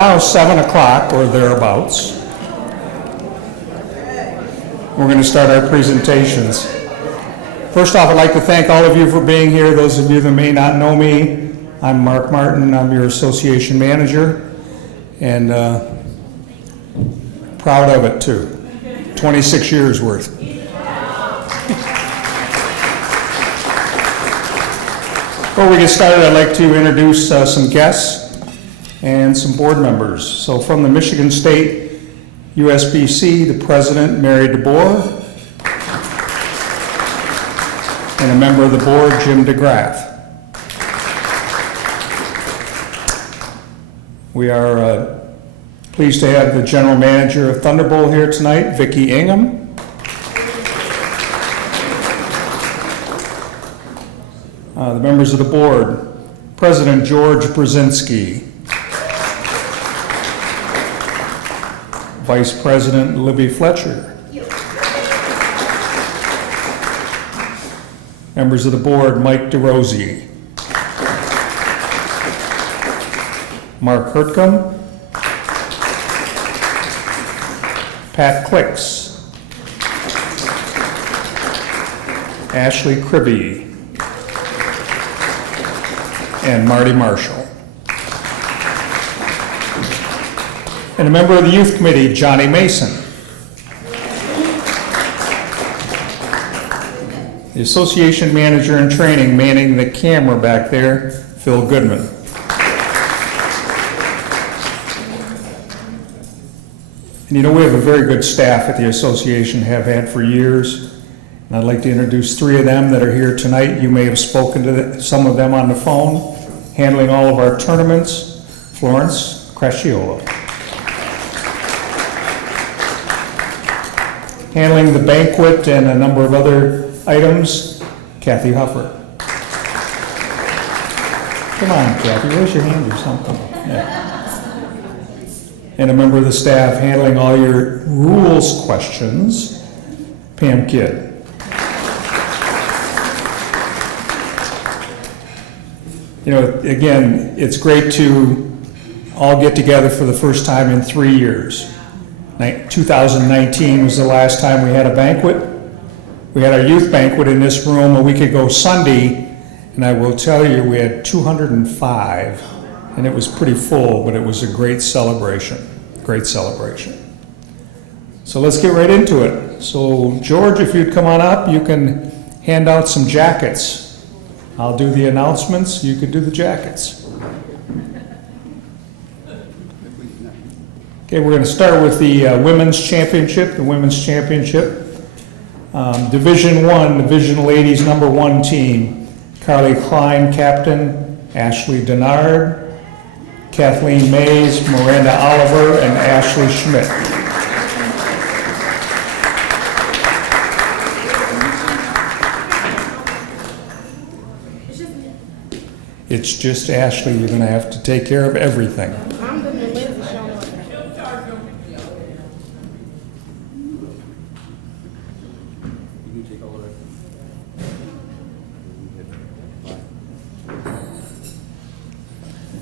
Now 7 o'clock or thereabouts. We're going to start our presentations. First off, I'd like to thank all of you for being here. Those of you that may not know me, I'm Mark Martin. I'm your association manager, and proud of it too. 26 years worth. Before we get started, I'd like to introduce some guests and some board members. So from the Michigan State USBC, the president, Mary DeBoer, and a member of the board, Jim DeGraff. We are pleased to have the general manager of Thunderbolt here tonight, Vicki Ingham. The members of the board, President George Brzezinski, Vice President Libby Fletcher. Members of the board, Mike DeRosie, Mark Hertcomb, Pat Clicks, Ashley Kribbe, and Marty Marshall. And a member of the youth committee, Johnny Mason. The association manager in training, manning the camera back there, Phil Goodman. And you know, we have a very good staff at the association, have had for years. And I'd like to introduce three of them that are here tonight. You may have spoken to some of them on the phone. Handling all of our tournaments, Florence Crasciolo. Handling the banquet and a number of other items, Kathy Huffer. Come on, Kathy, raise your hand or something. Yeah. And a member of the staff handling all your rules questions, Pam Kidd. You know, again, it's great to all get together for the first time in 3 years. 2019 was the last time we had a banquet. We had our youth banquet in this room a week ago Sunday, and I will tell you, we had 205, and it was pretty full, but it was a great celebration, great celebration. So let's get right into it. So George, if you'd come on up, you can hand out some jackets. I'll do the announcements, you could do the jackets. Okay, we're going to start with the women's championship, Division 1, Division Ladies #1 team. Carly Klein, captain, Ashley Denard, Kathleen Mays, Miranda Oliver, and Ashley Schmidt. It's just Ashley, you're going to have to take care of everything.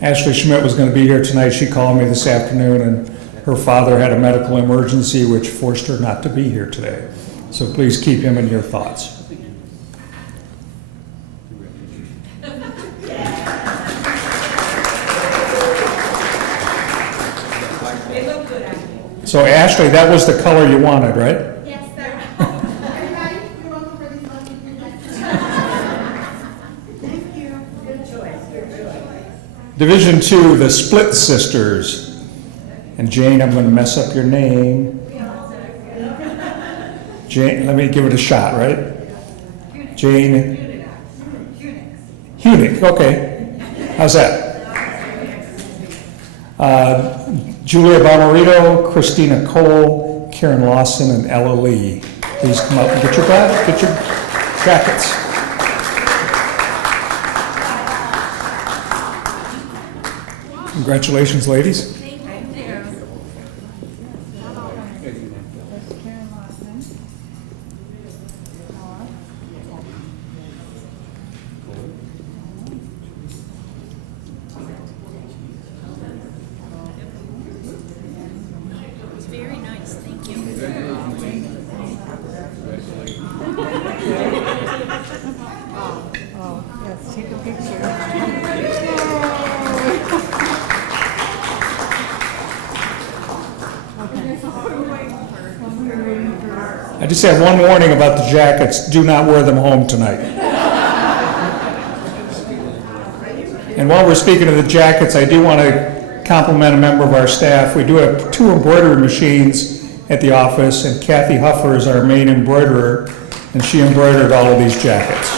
Ashley Schmidt was going to be here tonight. She called me this afternoon, and her father had a medical emergency which forced her not to be here today. So please keep him in your thoughts. So Ashley, that was the color you wanted, right? Yes, sir. Everybody, you're welcome for these ones. Thank you. Good choice, good choice. Division 2, the Split Sisters. And Jane, I'm going to mess up your name. Jane, let me give it a shot, right? Jane. Hunick, okay. How's that? Julia Bomarito, Christina Cole, Karen Lawson, and Ella Lee. Please come up and get your jackets. Congratulations, ladies. Thank you. Karen Lawson. just have one warning about the jackets. Do not wear them home tonight. And while we're speaking of the jackets, I do want to compliment a member of our staff. We do have 2 embroidery machines at the office, and Kathy Huffer is our main embroiderer, and she embroidered all of these jackets.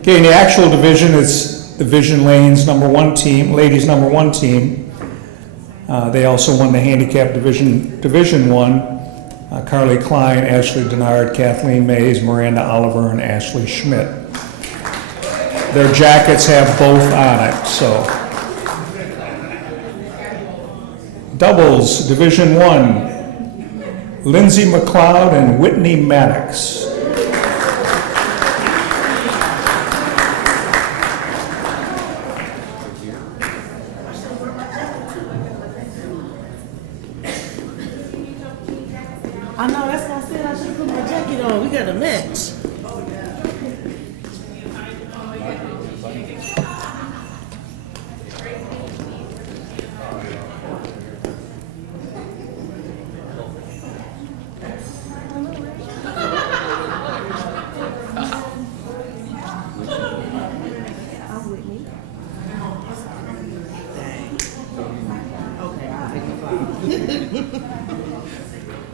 Okay, in the actual division, it's Division Lanes #1 team, ladies #1 team. They also won the handicap Division 1. Carly Klein, Ashley Denard, Kathleen Mays, Miranda Oliver, and Ashley Schmidt. Their jackets have both on it, so. Doubles, Division 1, Lindsay McLeod and Whitney Maddox. I know, that's why I said I should put my jacket on. We got a match. Okay, I'll take the flowers.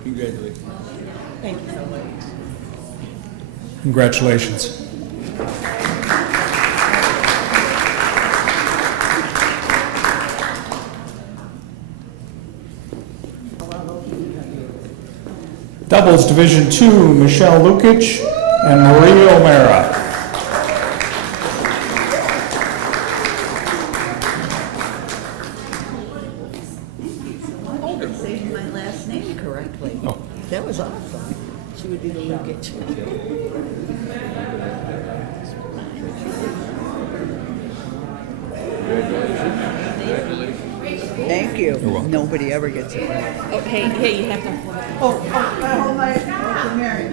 Congratulations. Thank you so much. Congratulations. Doubles Division 2, Michelle Lukic and Maria O'Mara. Saying my last name correctly. Oh. That was awesome. She would be the Lukic. Thank you. Nobody ever gets it right. Oh, hey, you have to. Hold my Mary.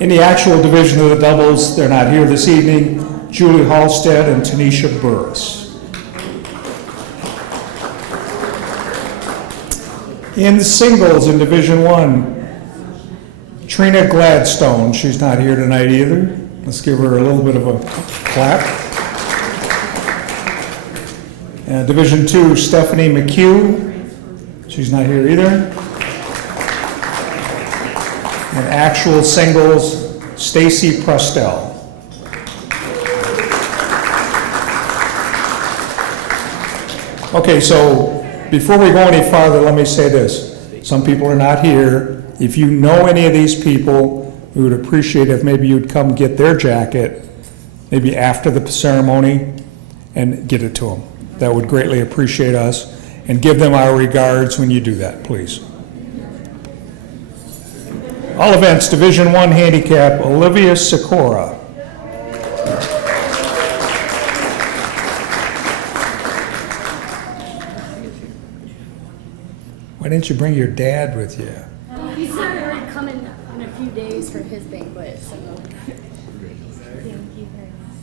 In the actual division of the doubles, they're not here this evening, Julie Halstead and Tanisha Burris. In singles in Division 1, Trina Gladstone, she's not here tonight either. Let's give her a little bit of a clap. Division 2, Stephanie McHugh, she's not here either. And actual singles, Stacy Prestel. Okay, so before we go any farther, let me say this. Some people are not here. If you know any of these people, we would appreciate if maybe you'd come get their jacket, maybe after the ceremony, and get it to them. That would greatly appreciate us. And give them our regards when you do that, please. All events, Division 1 handicap, Olivia Sikora. Why didn't you bring your dad with you? He said they were coming in a few days for his banquet, so. Thank you very much.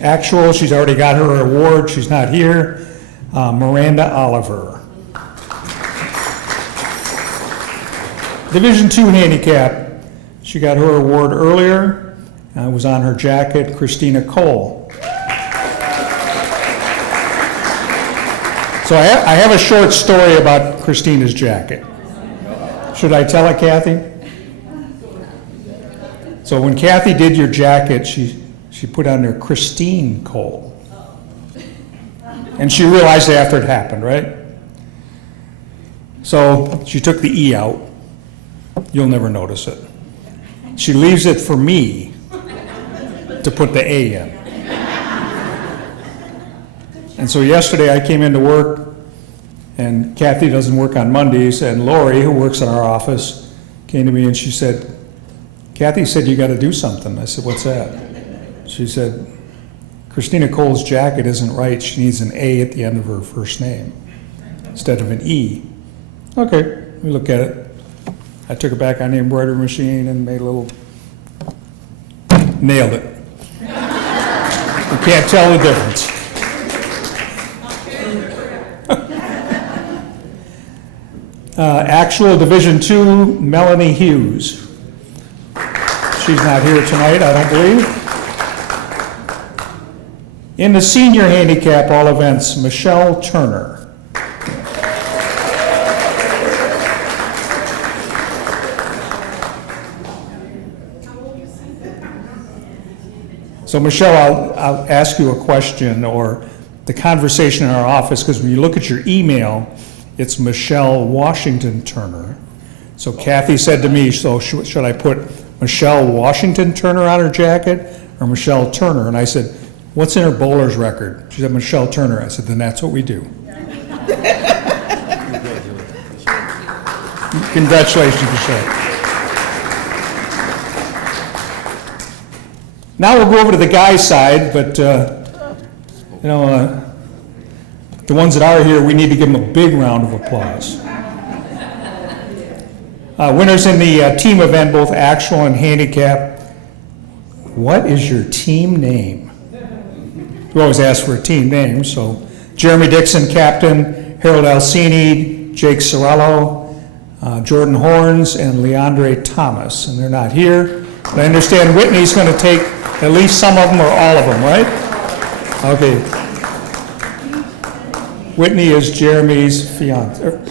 Actual, she's already got her award, she's not here. Miranda Oliver. Division 2 handicap, she got her award earlier. It was on her jacket, Christina Cole. So I have a short story about Christina's jacket. Should I tell it, Kathy? So when Kathy did your jacket, she put on there Christine Cole. And she realized it after it happened, right? So she took the E out. You'll never notice it. She leaves it for me to put the A in. And so yesterday I came into work, and Kathy doesn't work on Mondays, and Lori, who works in our office, came to me and she said, Kathy said you got to do something. I said, what's that? She said, Christina Cole's jacket isn't right. She needs an A at the end of her first name. instead of an E. Okay, we look at it. I took it back on the embroidery machine and made a little, nailed it. You can't tell the difference. Actual Division II, Melanie Hughes. She's not here tonight, I don't believe. In the senior handicap all events, Michelle Turner. So Michelle, I'll ask you a question, or the conversation in our office, because when you look at your email, it's Michelle Washington Turner. So Kathy said to me, so should I put Michelle Washington Turner on her jacket or Michelle Turner? And I said, what's in her bowler's record? She said, Michelle Turner. I said, then that's what we do. Congratulations, Michelle. Now we'll go over to the guys' side, but the ones that are here, we need to give them a big round of applause. Winners in the team event, both actual and handicap. What is your team name? We always ask for a team name, so Jeremy Dixon, captain, Harold Alcini, Jake Sorello, Jordan Horns, and Leandre Thomas, and they're not here. But I understand Whitney's going to take at least some of them or all of them, right? Okay. Whitney is Jeremy's fiance. Don't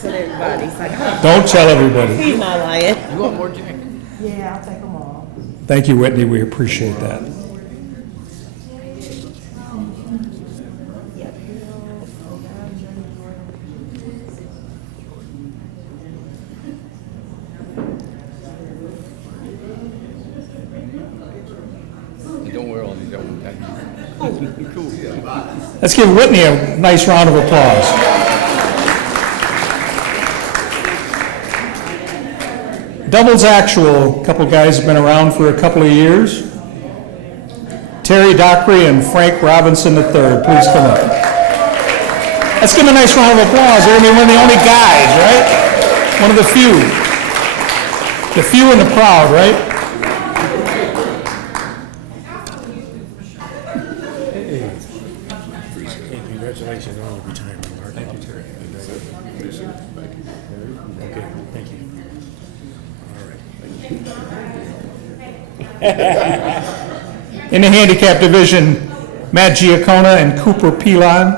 tell everybody. It's like, Don't tell everybody. he's not lying. You want more, Jack? Yeah, I'll take them all. Thank you, Whitney. We appreciate that. You don't wear all these at one time. Cool. Let's give Whitney a nice round of applause. Doubles actual, a couple guys have been around for a couple of years. Terry Dockery and Frank Robinson III, please come up. Let's give them a nice round of applause. They're going to be one of the only guys, right? One of the few. The few and the proud, right? Congratulations on your retirement, Mark. Thank you, Terry. Okay, thank you. All right. In the handicap division, Matt Giacona and Cooper Pilon.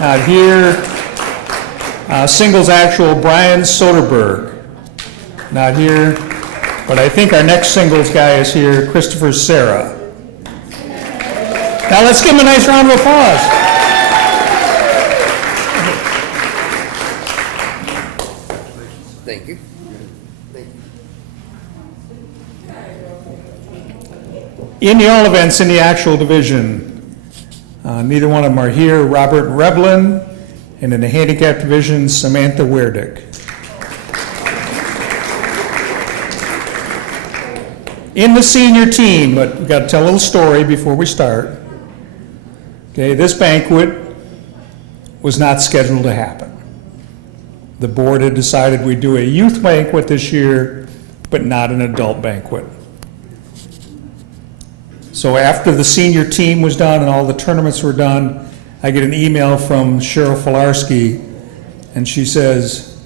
Out here, singles actual, Brian Soderberg. Not here, but I think our next singles guy is here, Christopher Serra. Now let's give him a nice round of applause. Thank you. In the all events in the actual division, neither one of them are here. Robert Reblin, and in the handicap division, Samantha Weirdick. In the senior team, but we've got to tell a little story before we start. Okay, this banquet was not scheduled to happen. The board had decided we'd do a youth banquet this year, but not an adult banquet. So after the senior team was done and all the tournaments were done, I get an email from Cheryl Filarski, and she says,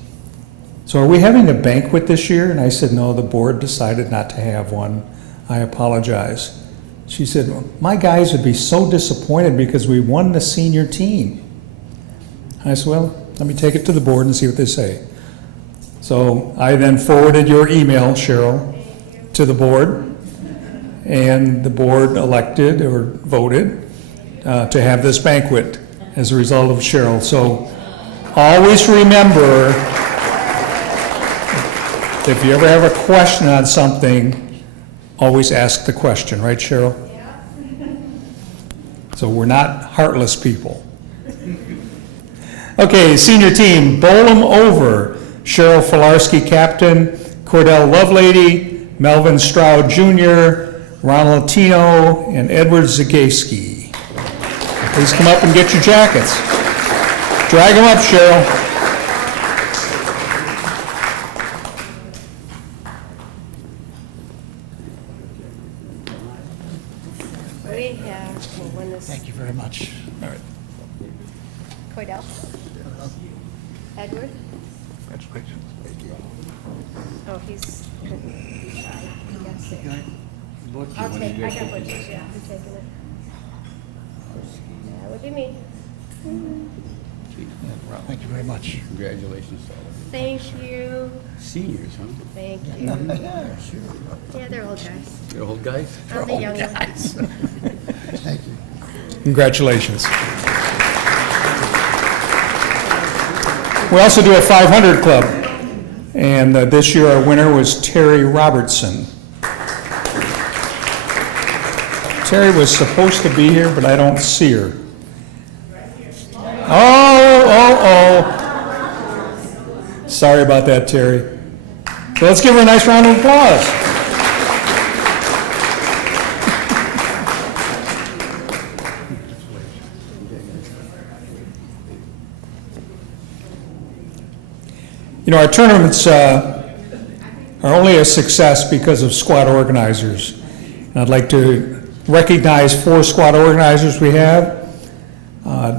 so are we having a banquet this year? And I said, no, the board decided not to have one. I apologize. She said, well, my guys would be so disappointed because we won the senior team. I said, well, let me take it to the board and see what they say. So I then forwarded your email, Cheryl, to the board. And the board elected or voted to have this banquet as a result of Cheryl. So always remember, if you ever have a question on something, always ask the question, right, Cheryl? So we're not heartless people. Okay, senior team, bowl 'em over. Cheryl Filarski, captain, Cordell Lovelady, Melvin Stroud Jr., Ronald Tino, and Edward Zagayski. Please come up and get your jackets. Drag him up, Cheryl. We have, well, when this, Thank you very much. All right. Coydell. Edward. Congratulations. Oh, he's shy. He got sick. Butch, I'll when take, you I guys got open- Butch's, yeah, I'm taking it. That would be me. Thank you very much. Congratulations to all of you. Thank you. Seniors, huh? Thank you. Yeah, they're old guys. You're old guys? I'm the young one. Congratulations. We also do a 500 club, and this year our winner was Terry Robertson. Terry was supposed to be here, but I don't see her. Oh. Sorry about that, Terry. So let's give her a nice round of applause. You know, our tournaments are only a success because of squad organizers. And I'd like to recognize 4 squad organizers we have.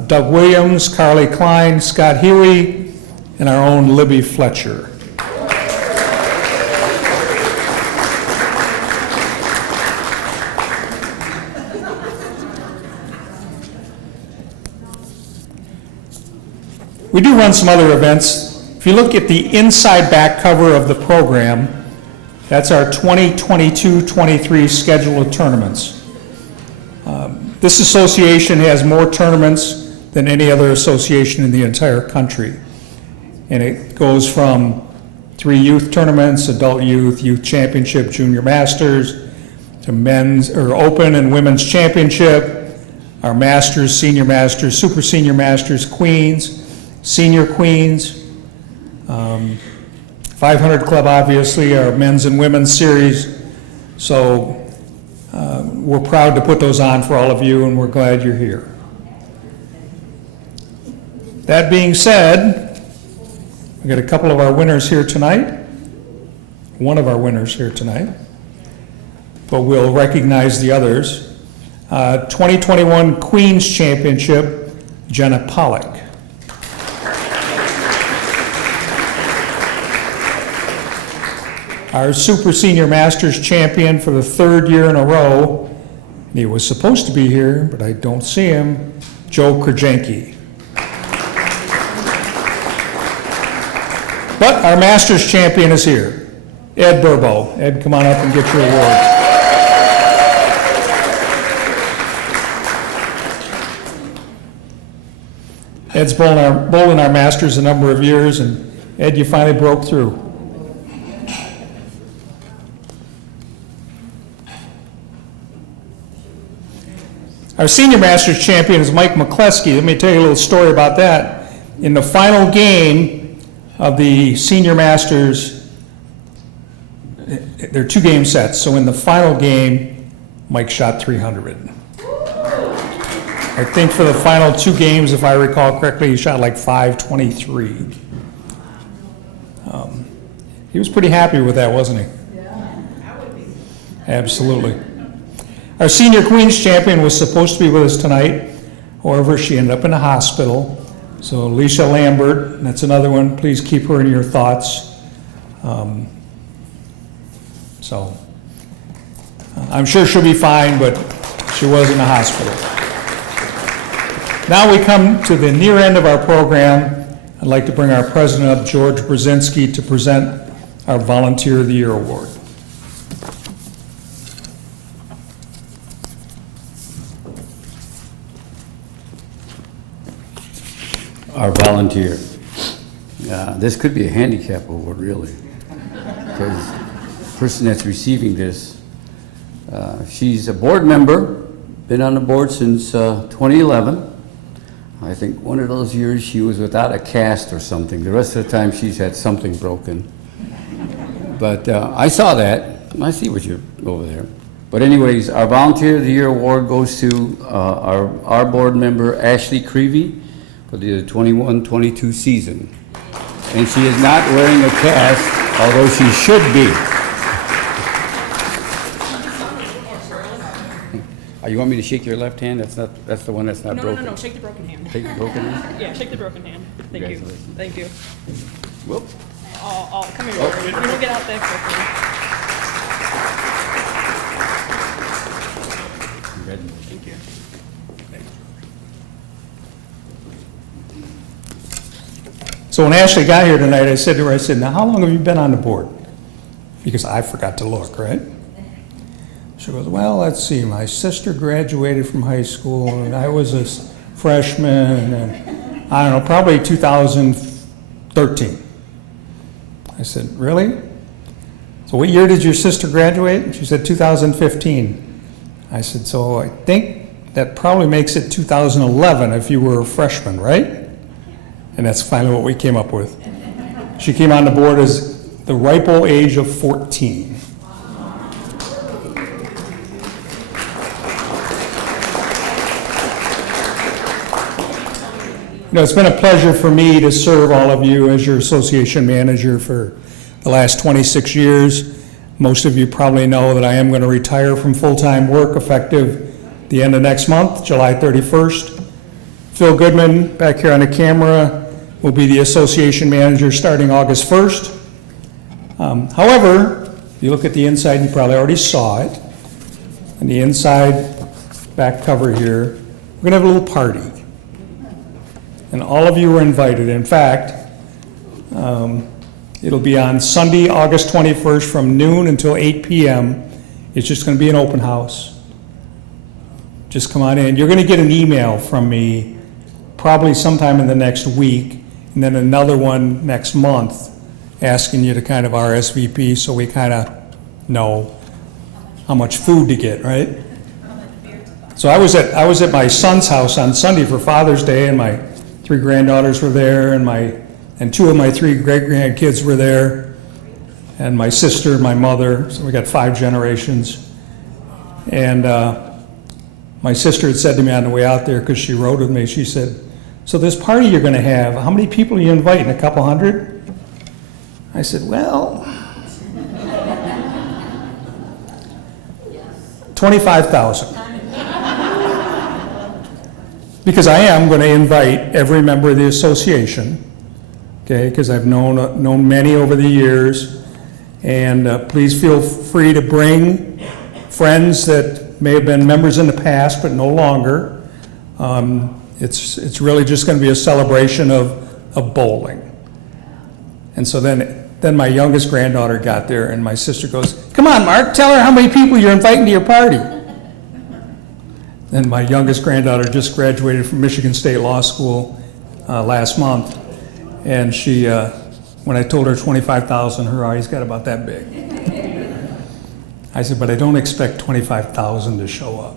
Doug Williams, Carly Klein, Scott Huey, and our own Libby Fletcher. We do run some other events. If you look at the inside back cover of the program, that's our 2022-23 schedule of tournaments. This association has more tournaments than any other association in the entire country. And it goes from 3 youth tournaments, adult youth, youth championship, junior masters, to men's or open and women's championship, our masters, senior masters, super senior masters, queens, senior queens, 500 Club, obviously, our men's and women's series. So we're proud to put those on for all of you, and we're glad you're here. That being said, we got a couple of our winners here tonight, one of our winners here tonight, but we'll recognize the others. 2021 Queens Championship, Jenna Pollock. Our Super Senior Masters champion for the 3rd year in a row, he was supposed to be here, but I don't see him, Joe Krajewski. But our Masters champion is here, Ed Burbo. Ed, come on up and get your award. Ed's bowling our Masters a number of years, and Ed, you finally broke through. Our Senior Masters champion is Mike McCleskey. Let me tell you a little story about that. In the final game of the Senior Masters, there are 2 game sets, so in the final game, Mike shot 300. I think for the final 2 games, if I recall correctly, he shot like 523. He was pretty happy with that, wasn't he? Yeah, I would be. Absolutely. Our Senior Queens champion was supposed to be with us tonight. However, she ended up in the hospital. So Alicia Lambert, that's another one. Please keep her in your thoughts. I'm sure she'll be fine, but she was in the hospital. Now we come to the near end of our program. I'd like to bring our president up, George Brzezinski, to present our Volunteer of the Year Award. Our volunteer. This could be a handicap award, really, because the person that's receiving this, she's a board member, been on the board since 2011. I think one of those years she was without a cast or something. The rest of the time she's had something broken. But I saw that. I see what you're over there. But anyways, our Volunteer of the Year award goes to our board member, Ashley Creevy, for the 21-22 season. And she is not wearing a cast, although she should be. You want me to shake your left hand? That's the one that's not broken. No, shake the broken hand. Shake the broken hand? Yeah, shake the broken hand. Thank you. Congratulations. Thank you. Whoop. I'll come here, Rory. We don't get out that quickly. Congratulations. Thank you. So when Ashley got here tonight, I said to her, now how long have you been on the board? Because I forgot to look, right? She goes, well, let's see, my sister graduated from high school, and I was a freshman, and I don't know, probably 2013. I said, really? So what year did your sister graduate? And she said, 2015. I said, so I think that probably makes it 2011 if you were a freshman, right? And that's finally what we came up with. She came on the board as the ripe old age of 14. You know, it's been a pleasure for me to serve all of you as your association manager for the last 26 years. Most of you probably know that I am going to retire from full-time work effective the end of next month, July 31st. Phil Goodman, back here on the camera, will be the association manager starting August 1st. However, if you look at the inside, you probably already saw it. On the inside back cover here, we're going to have a little party. And all of you are invited. In fact, it'll be on Sunday, August 21st from noon until 8 p.m. It's just going to be an open house. Just come on in. You're going to get an email from me probably sometime in the next week, and then another one next month asking you to kind of RSVP so we kind of know how much food to get, right? So I was at my son's house on Sunday for Father's Day, and my 3 granddaughters were there, and 2 of my 3 great-grandkids were there, and my sister and my mother, so we got 5 generations. And my sister had said to me on the way out there, because she rode with me, she said, so this party you're going to have, how many people are you inviting, a couple hundred? I said, well, 25,000. Because I am going to invite every member of the association, okay, because I've known many over the years, and please feel free to bring friends that may have been members in the past but no longer. It's really just going to be a celebration of bowling. And so then my youngest granddaughter got there, and my sister goes, come on, Mark, tell her how many people you're inviting to your party. And my youngest granddaughter just graduated from Michigan State Law School last month. And she, when I told her 25,000, her eyes got about that big. I said, but I don't expect 25,000 to show up.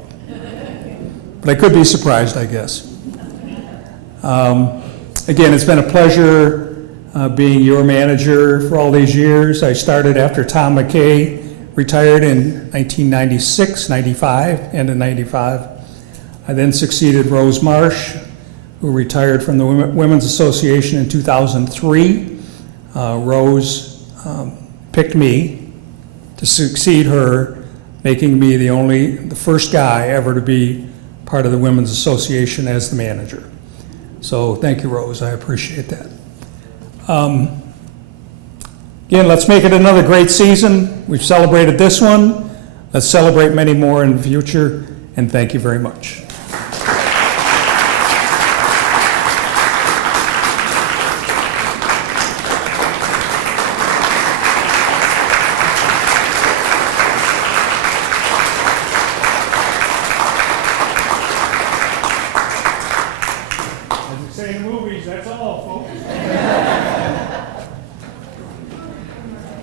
But I could be surprised, I guess. Again, it's been a pleasure being your manager for all these years. I started after Tom McKay retired in 1996, 95, end of 95. I then succeeded Rose Marsh, who retired from the Women's Association in 2003. Rose picked me to succeed her, making me the first guy ever to be part of the Women's Association as the manager. So thank you, Rose, I appreciate that. Again, let's make it another great season. We've celebrated this one. Let's celebrate many more in the future, and thank you very much.